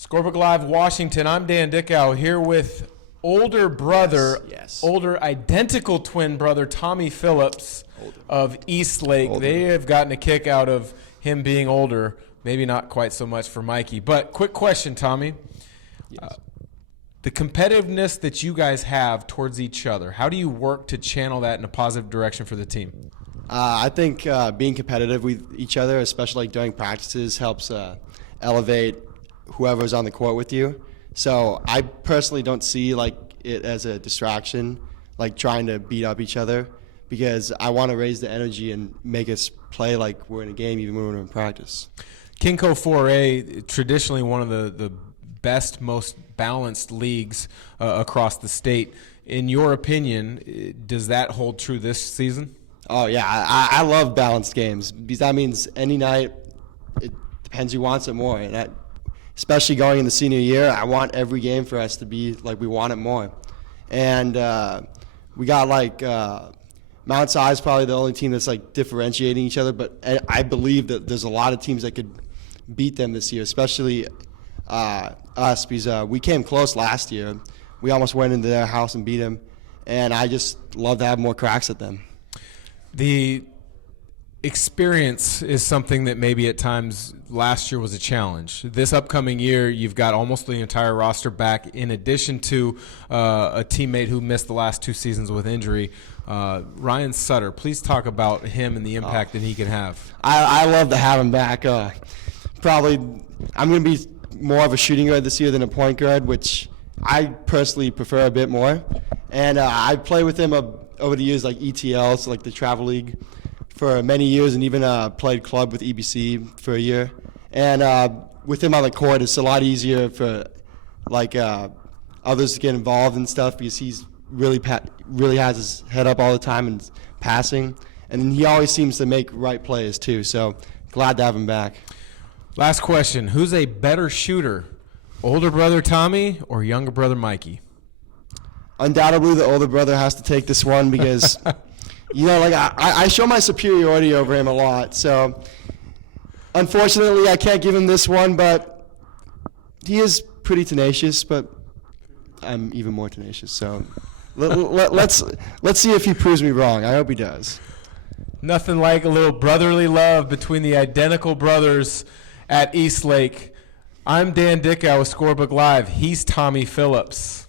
Scorebook Live Washington. I'm Dan Dickau here with older brother, Yes. older identical twin brother Tommy Phillips of Eastlake. They have gotten a kick out of him being older. Maybe not quite so much for Mikey. But quick question, Tommy. Yes. The competitiveness that you guys have towards each other, how do you work to channel that in a positive direction for the team? I think being competitive with each other, especially like during practices, helps elevate whoever's on the court with you. So I personally don't see like it as a distraction, like trying to beat up each other, because I want to raise the energy and make us play like we're in a game even when we're in practice. KingCo 4A, traditionally one of the best, most balanced leagues across the state. In your opinion, does that hold true this season? Oh yeah, I love balanced games because that means any night, it depends who wants it more. And especially going in the senior year, I want every game for us to be like we want it more. And we got like Mount Si is probably the only team that's like differentiating each other, but I believe that there's a lot of teams that could beat them this year, especially us, because we came close last year. We almost went into their house and beat them, and I just love to have more cracks at them. The experience is something that maybe at times last year was a challenge. This upcoming year, you've got almost the entire roster back, in addition to a teammate who missed the last 2 seasons with injury, Ryan Sutter. Please talk about him and the impact that he can have. I love to have him back. Probably I'm going to be more of a shooting guard this year than a point guard, which I personally prefer a bit more. And I played with him over the years, like ETL, so like the travel league, for many years, and even played club with EBC for a year. And with him on the court, it's a lot easier for like others to get involved and stuff, because he's really has his head up all the time and passing, and he always seems to make right plays too. So glad to have him back. Last question: who's a better shooter, older brother Tommy or younger brother Mikey? Undoubtedly, the older brother has to take this one because, you know, like I show my superiority over him a lot. So, unfortunately, I can't give him this one, but he is pretty tenacious. But I'm even more tenacious. So, let's see if he proves me wrong. I hope he does. Nothing like a little brotherly love between the identical brothers at Eastlake. I'm Dan Dickau with Scorebook Live. He's Tommy Phillips.